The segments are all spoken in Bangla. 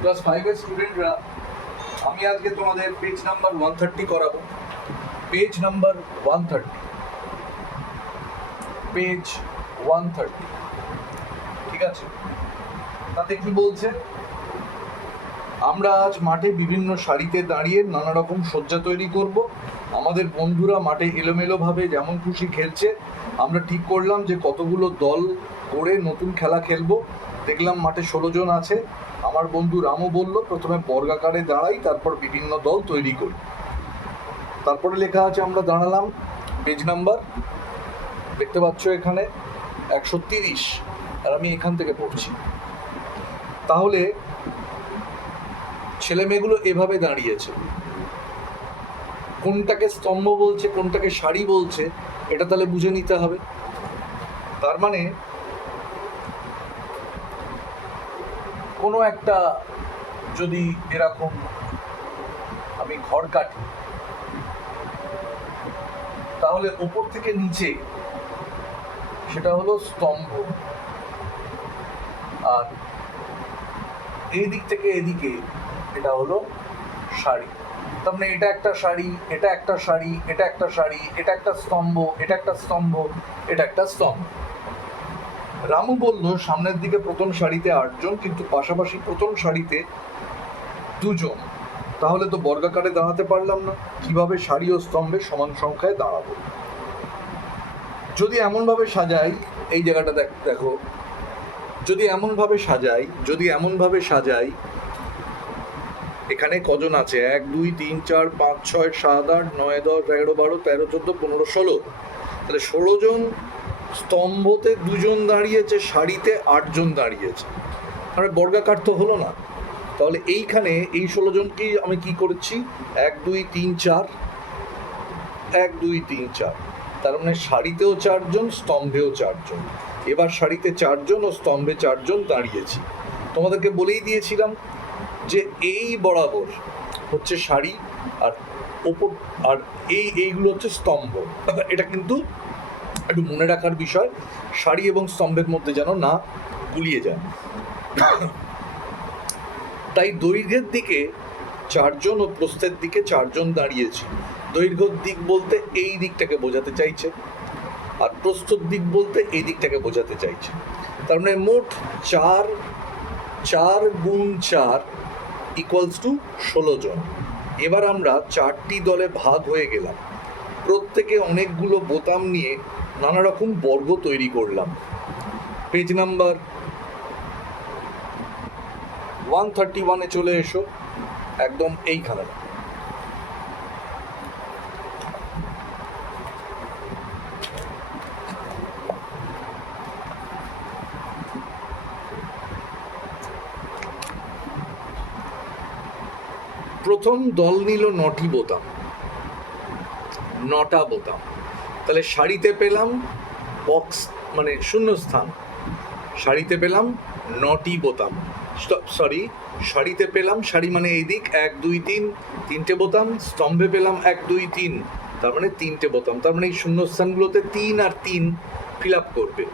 ক্লাস ফাইভের স্টুডেন্টরা আমি আজকে তোমাদের পেজ নাম্বার ওয়ান থার্টি করাবো। Page number one thirty page one thirty ঠিক আছে? তাতে কি বলছে? আমরা আজ মাঠে বিভিন্ন সারিতে দাঁড়িয়ে নানা রকম শয্যা তৈরি করব। আমাদের বন্ধুরা মাঠে এলোমেলোভাবে যেমন খুশি খেলছে, আমরা ঠিক করলাম যে কতগুলো দল করে নতুন খেলা খেলব। দেখলাম মাঠে ষোলো জন আছে। আমার বন্ধু রামও বলল, প্রথমে বর্গাকারে দাঁড়াই, তারপর বিভিন্ন দল তৈরি করি। তারপরে লেখা আছে, আমরা দাঁড়ালাম, পেজ নাম্বার, দেখতে পাচ্ছ এখানে একশো তিরিশ, আর আমি এখান থেকে পড়ছি। তাহলে ছেলে মেয়েগুলো এভাবে দাঁড়িয়েছে। কোনটাকে স্তম্ভ বলছে, কোনটাকে শাড়ি বলছে, এটা তাহলে বুঝে নিতে হবে। তার মানে কোনো একটা যদি এরকম আমি ঘর কাটি, তাহলে ওপর থেকে নিচে সেটা হলো স্তম্ভ। আর এই দিক থেকে এদিকে এটা হলো শাড়ি। তার মানে এটা একটা শাড়ি, এটা একটা শাড়ি, এটা একটা শাড়ি, এটা একটা স্তম্ভ, এটা একটা স্তম্ভ, এটা একটা স্তম্ভ। রামু বলল, সামনের দিকে প্রথম সারিতে আটজন, কিন্তু পাশাপাশি প্রথম সারিতে দুজন। তাহলে তো বর্গাকারে দাঁড়াতে পারলাম না। কীভাবে সারি ও স্তম্ভে সমান সংখ্যায় দাঁড়াবো? যদি এমনভাবে সাজাই, এই জায়গাটা দেখ- যদি এমনভাবে সাজাই, যদি এমনভাবে সাজাই, এখানে কজন আছে? এক, দুই, তিন, চার, পাঁচ, ছয়, সাত, আট, নয়, দশ, এগারো, বারো, তেরো, চোদ্দ, পনেরো, ষোলো। তাহলে ষোলো জন স্তম্ভতে দুজন দাঁড়িয়েছে, সারিতে আটজন দাঁড়িয়েছে। মানে বর্গাকার তো হলো না। তাহলে এইখানে এই ষোলো জনকেই আমি কি করেছি? এক, দুই, তিন, চার। এক, দুই, তিন, চার। তার মানে সারিতেও চারজন, স্তম্ভেও চারজন। এবার সারিতে চারজন ও স্তম্ভে চারজন দাঁড়িয়েছি। তোমাদেরকে বলেই দিয়েছিলাম যে এই বরাবর হচ্ছে সারি আর ওপর আর এই এইগুলো হচ্ছে স্তম্ভ। এটা কিন্তু একটু মনে রাখার বিষয়, শাড়ি এবং স্তম্ভের মধ্যে যেন না গুলিয়ে যায়। তাই দৈর্ঘ্যের দিকে চারজন ও প্রস্থের দিকে চারজন দাঁড়িয়েছি। দৈর্ঘ্যর দিক বলতে এই দিকটাকে বোঝাতে চাইছে আর প্রস্থর দিক বলতে এই দিকটাকে বোঝাতে চাইছে। তার মানে মোট চার চার গুণ চার ইকুয়ালস টু ষোলো জন। এবার আমরা চারটি দলে ভাগ হয়ে গেলাম। প্রত্যেকে অনেকগুলো বোতাম নিয়ে নানা রকম বর্গ তৈরি করলাম। পেজ নাম্বার ওয়ান থার্টি ওয়ানে চলে এসো, একদম এই এইখানে। প্রথম দল নিল নটি বোতাম, নটা বোতাম। তাহলে শাড়িতে পেলাম বক্স মানে শূন্যস্থান। শাড়িতে পেলাম নটি বোতাম। সরি শাড়িতে পেলাম শাড়ি মানে এই দিক, এক, দুই, তিন, তিনটে বোতাম। স্তম্ভে পেলাম এক, দুই, তিন, তার মানে তিনটে বোতাম। তার মানে এই শূন্যস্থানগুলোতে তিন আর তিন ফিল আপ করবে।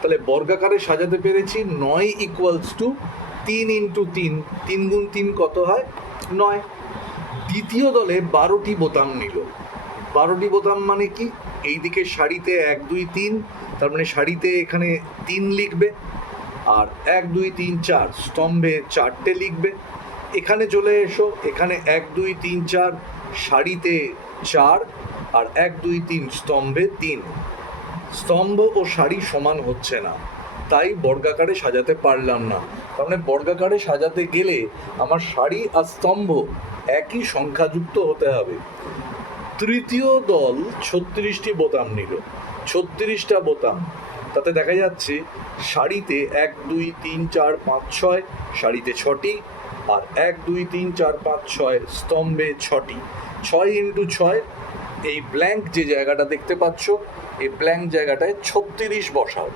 তাহলে বর্গাকারে সাজাতে পেরেছি নয় ইকুয়ালস টু তিন ইন্টু তিন। তিন গুণ তিন কত হয়? নয়। দ্বিতীয় দলে বারোটি বোতাম নিল। বারোটি বোতাম মানে কি? এইদিকে শাড়িতে এক, দুই, তিন, তার মানে শাড়িতে এখানে তিন লিখবে আর এক, দুই, তিন, চার স্তম্ভে চারটে লিখবে। এখানে চলে এসো, এখানে এক, দুই, তিন, চার শাড়িতে চার আর এক, দুই, তিন স্তম্ভে তিন। স্তম্ভ ও শাড়ি সমান হচ্ছে না, তাই বর্গাকারে সাজাতে পারলাম না। তার মানে বর্গাকারে সাজাতে গেলে আমার শাড়ি আর স্তম্ভ একই সংখ্যাযুক্ত হতে হবে। তৃতীয় দল ছত্রিশটি বোতাম নিল। ছত্রিশটা বোতাম। তাতে দেখা যাচ্ছে শাড়িতে এক, দুই, তিন, চার, পাঁচ, ছয় শাড়িতে ছটি আর এক, দুই, তিন, চার, পাঁচ, ছয় স্তম্ভে ছটি। ছয় ইন্টু ছয়, এই ব্ল্যাঙ্ক যে জায়গাটা দেখতে পাচ্ছ, এই ব্ল্যাঙ্ক জায়গাটায় ছত্রিশ বসাও।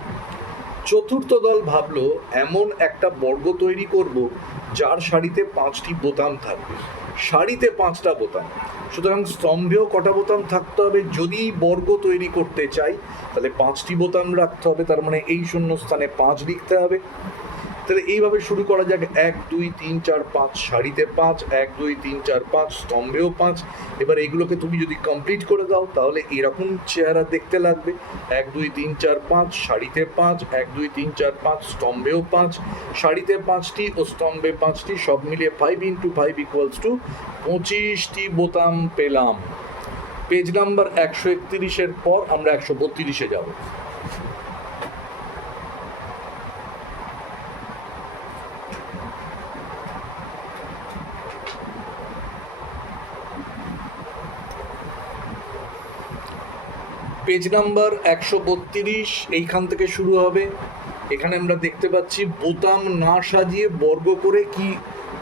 চতুর্থ দল ভাবলো, এমন একটা বর্গ তৈরি করব যার শাড়িতে পাঁচটি বোতাম থাকবে। শাড়িতে পাঁচটা বোতাম। সুতরাং স্তম্ভেও কটা বোতাম থাকতে হবে যদি বর্গ তৈরি করতে চাই, তাহলে পাঁচটি বোতাম রাখতে হবে। তার মানে এই শূন্য স্থানে পাঁচ লিখতে হবে। তাহলে এইভাবে শুরু করা যাক। এক, দুই, তিন, চার, পাঁচ, সারিতে পাঁচ, এক, দুই, তিন, চার, পাঁচ, স্তম্ভেও পাঁচ। এবার এগুলোকে তুমি যদি কমপ্লিট করে দাও, তাহলে এরকম চেহারা দেখতে লাগবে। এক, দুই, তিন, চার, পাঁচ, সারিতে পাঁচ, এক, দুই, তিন, চার, পাঁচ, স্তম্ভেও পাঁচ। সারিতে পাঁচটি ও স্তম্ভে পাঁচটি, সব মিলিয়ে five into five equals to পঁচিশটি বোতাম পেলাম। পেজ নাম্বার একশো একত্রিশের পর আমরা একশো বত্রিশে যাব। পেজ নাম্বার একশো বত্রিশ, এইখান থেকে শুরু হবে। এখানে আমরা দেখতে পাচ্ছি বোতাম না সাজিয়ে বর্গ করে কি,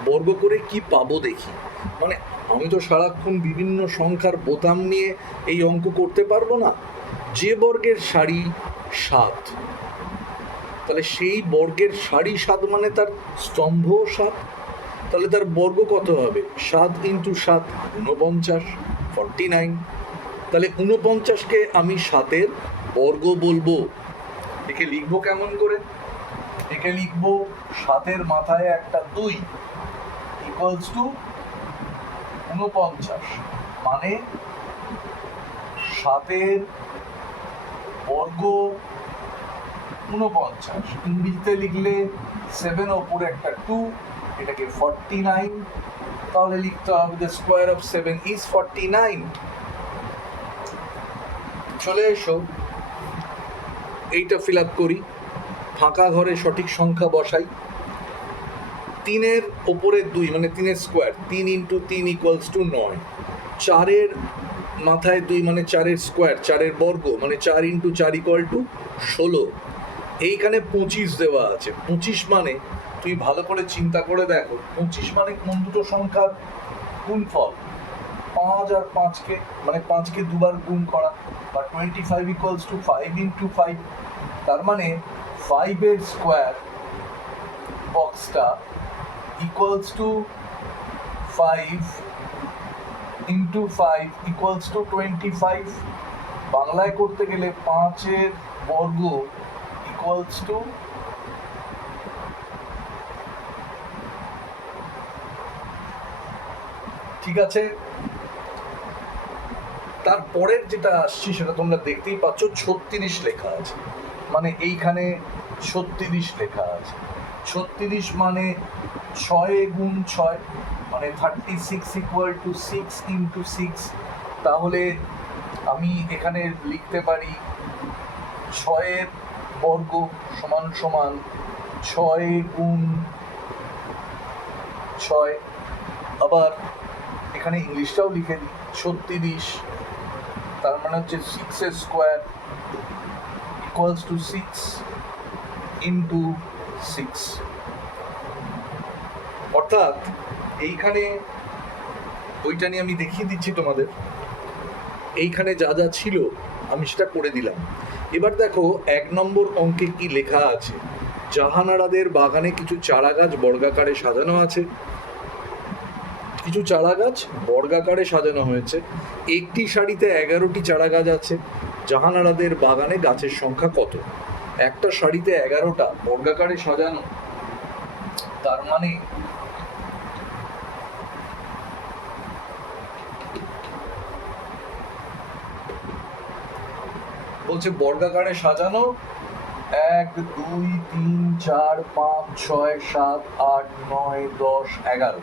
বর্গ করে কি পাবো দেখি। মানে আমি তো সারাক্ষণ বিভিন্ন সংখ্যার বোতাম নিয়ে এই অঙ্ক করতে পারব না। যে বর্গের শাড়ি সাত। তাহলে সেই বর্গের শাড়ি সাত মানে তার স্তম্ভ সাত। তাহলে তার বর্গ কত হবে? সাত ইন্টু সাত, ঊনপঞ্চাশ, ফর্টি নাইন। তাহলে ঊনপঞ্চাশকে আমি সাতের বর্গ বলব। একে লিখব কেমন করে? একে লিখব সাতের মাথায় একটা দুই ইকুয়ালস টু ঊনপঞ্চাশ। মানে সাতের বর্গ ঊনপঞ্চাশ। ইংরেজিতে লিখলে সেভেন ওপরে একটা টু এটাকে ফর্টি নাইন তাহলে লিখতে হবে the square of seven is forty nine চলে এসো। এইটা ফিল আপ করি। ফাঁকা ঘরে সঠিক সংখ্যা বসাই। তিনের ওপরে দুই মানে তিনের স্কোয়ার তিন ইন্টু তিন ইকুয়ালস টু নয়। চারের মাথায় দুই মানে চারের স্কোয়ার চারের বর্গ মানে চার ইন্টু চার ইকুয়াল টু ষোলো। এইখানে পঁচিশ দেওয়া আছে। পঁচিশ মানে তুই ভালো করে চিন্তা করে দেখো, পঁচিশ মানে কোন দুটো সংখ্যার গুণফল? পাঁচ আর পাঁচকে মানে পাঁচকে দুবার গুণ করা। বা twenty five equals to five into five তার মানে ফাইভের স্কোয়ার বক্সটা equals to five into five equals to twenty five বাংলায় করতে গেলে পাঁচের বর্গ ইকুয়ালস টু ঠিক আছে? তারপরের যেটা আসছি সেটা তোমরা দেখতেই পাচ্ছ, ছত্রিশ লেখা আছে। মানে এইখানে ছত্রিশ লেখা আছে। ছত্রিশ মানে ছয় গুণ ছয় মানে thirty six equal to six into six তাহলে আমি এখানে লিখতে পারি ছয়ের বর্গ সমান সমান ছয় গুণ ছয়। আবার এখানে ইংলিশটাও লিখে দিই, ছত্রিশ তার মানে হচ্ছে সিক্সের square equals to six into six অর্থাৎ এইখানে ওইটা নিয়ে আমি দেখিয়ে দিচ্ছি তোমাদের। এইখানে যা যা ছিল, আমি সেটা করে দিলাম। এবার দেখো, এক নম্বর অঙ্কে কি লেখা আছে? জাহানারাদের বাগানে কিছু চারা গাছ বর্গাকারে সাজানো আছে। কিছু চারা গাছ বর্গাকারে সাজানো হয়েছে। একটি সারিতে এগারোটি চারা গাছ আছে। জাহানারাদের বাগানে গাছের সংখ্যা কত? একটা সারিতে এগারোটা বর্গাকারে সাজানো, তার মানে বলছে বর্গাকারে সাজানো। এক, দুই, তিন, চার, পাঁচ, ছয়, সাত, আট, নয়, দশ, এগারো।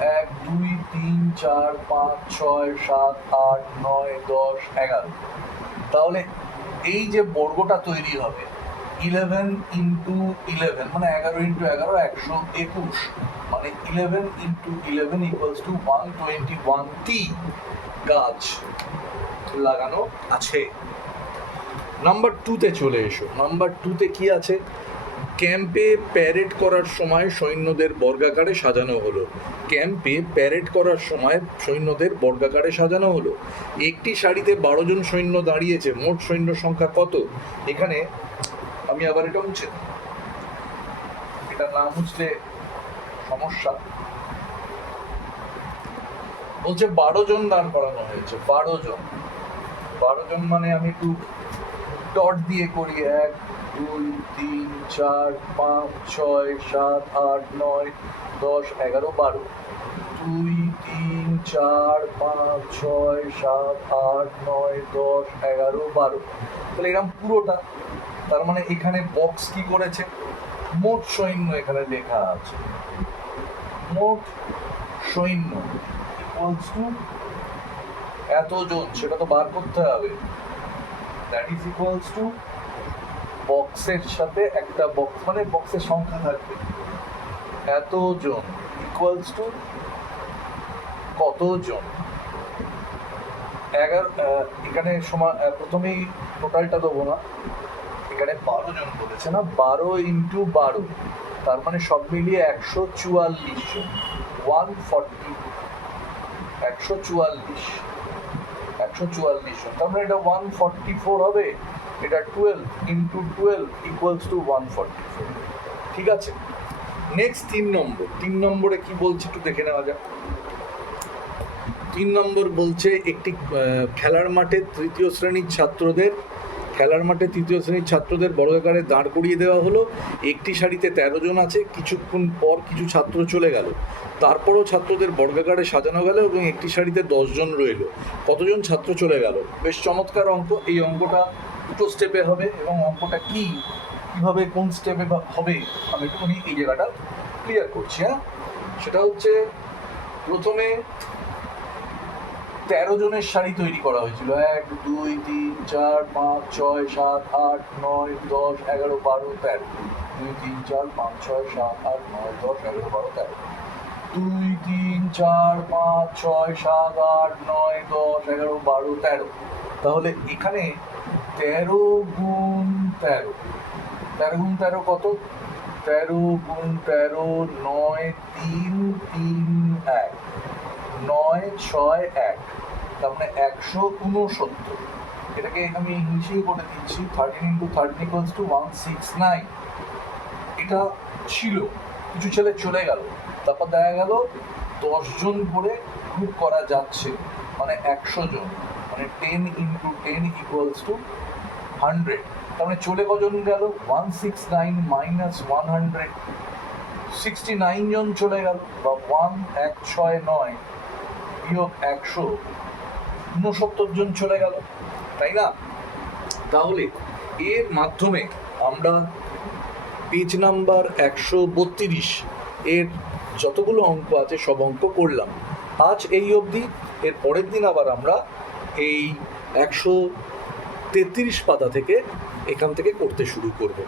এক, দুই, তিন, চার, পাঁচ, ছয়, সাত, আট, নয়, দশ, এগারো। তাহলে এই যে বর্গটা তৈরি হবে ইলেভেন ইন্টু ইলেভেন মানে এগারো ইন্টু এগারো, একশো একুশ। মানে eleven into eleven equals to one twenty one টি গাছ লাগানো আছে। নাম্বার টুতে চলে এসো। নাম্বার টুতে কি আছে? ক্যাম্পে প্যারেড করার সময় সৈন্যদের বর্গাকারে সাজানো হলো। ক্যাম্পে প্যারেড করার সময় সৈন্যদের বর্গাকারে সাজানো হলো। একটি সারিতে বারো জন সৈন্য দাঁড়িয়েছে। মোট সৈন্য সংখ্যা কত? এখানে আমি আবার এটা মুছে এটা না মুছলে সমস্যা। বলছে বারো জন দাঁড় করানো হয়েছে। বারো জন। বারো জন মানে আমি একটু ডট দিয়ে করি, এক দুই, তিন, চার, পাঁচ, ছয়, সাত, আট, নয়, দশ, এগারো, বারো। দুই, তিন, চার, পাঁচ, ছয়, সাত, আট, নয়, দশ, এগারো, বারো। তাহলে এরকম পুরোটা। তার মানে এখানে বক্স কি করেছে? মোট সৈন্য এখানে লেখা আছে। মোট সৈন্য টু এতজন। সেটা তো বার করতে হবে। দ্যাট ইজ ইকুয়ালস টু বক্সের সাথে একটা বক্স মানে বক্সের সংখ্যা থাকবে। এতজন ইকুয়ালস টু কতজন? এগারো এখানে সময় প্রথমেই টোটালটা দেবো না। এখানে বারো জন বলেছে না? বারো ইন্টু বারো। তার মানে সব মিলিয়ে একশো চুয়াল্লিশ জন। ওয়ান ফর্টি একশো চুয়াল্লিশ। একশো চুয়াল্লিশ জন। তার মানে এটা ওয়ান ফর্টি ফোর হবে। এটা twelve into twelve equals to one forty four ঠিক আছে? নেক্সট তিন নম্বর। তিন নম্বরে কি বলছে একটু দেখে নেওয়া যাক। তিন নম্বর বলছে একটি খেলার মাঠে তৃতীয় শ্রেণির ছাত্রদের, খেলার মাঠে তৃতীয় শ্রেণির ছাত্রদের বর্গাকারে দাঁড় করিয়ে দেওয়া হলো। একটি সারিতে তেরো জন আছে, কিছুক্ষণ পর কিছু ছাত্র চলে গেল। তারপরও ছাত্রদের বর্গাকারে সাজানো গেল এবং একটি সারিতে দশজন রইল। কতজন ছাত্র চলে গেল? বেশ চমৎকার অঙ্ক। এই অঙ্কটা দুটো স্টেপে হবে এবং অঙ্কটা কি, কীভাবে কোন স্টেপে বা হবে, আমি একটুখানি এই জায়গাটা ক্লিয়ার করছি হ্যাঁ? সেটা হচ্ছে প্রথমে তেরো জনের শাড়ি তৈরি করা হয়েছিল। এক, দুই, তিন, চার, পাঁচ, ছয়, সাত, আট, নয়, দশ, এগারো, বারো, তেরো। দুই, তিন, চার, পাঁচ, ছয়, সাত, আট, নয়, দশ, এগারো, বারো, তেরো। দুই, তিন, চার, পাঁচ, ছয়, সাত, আট, নয়, দশ, এগারো, বারো, তেরো। তাহলে এখানে তেরো গুণ তেরো। তেরো গুণ তেরো কত? তেরো গুণ তেরো নয় তিন তিন এক। নয় ছয় এক। তার মানে একশো উনসত্তর। এটাকে আমি ইংলিশেই করে দিচ্ছি thirteen into thirteen equals to one six nine এটা ছিল। কিছু ছেলে চলে গেল। তারপর দেখা গেল দশজন করে গ্রুপ করা যাচ্ছে। মানে একশো জন। মানে ten into ten equals to hundred তার মানে চলে কজন গেল? One six nine minus one hundred sixty nine জন চলে গেল। বা ওয়ান এক ছয় নয় বিয়োগ একশো। ঊনসত্তর জন চলে গেল। তাই না? তাহলে এর মাধ্যমে আমরা পেজ নাম্বার একশো বত্রিশ এর যতগুলো অঙ্ক আছে সব অঙ্ক করলাম। আজ এই অবধি। এর পরের দিন আবার আমরা এই একশো তেত্রিশ পাতা থেকে এখান থেকে করতে শুরু করবে।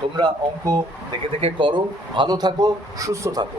তোমরা অঙ্ক দেখে দেখে করো, ভালো থাকো, সুস্থ থাকো।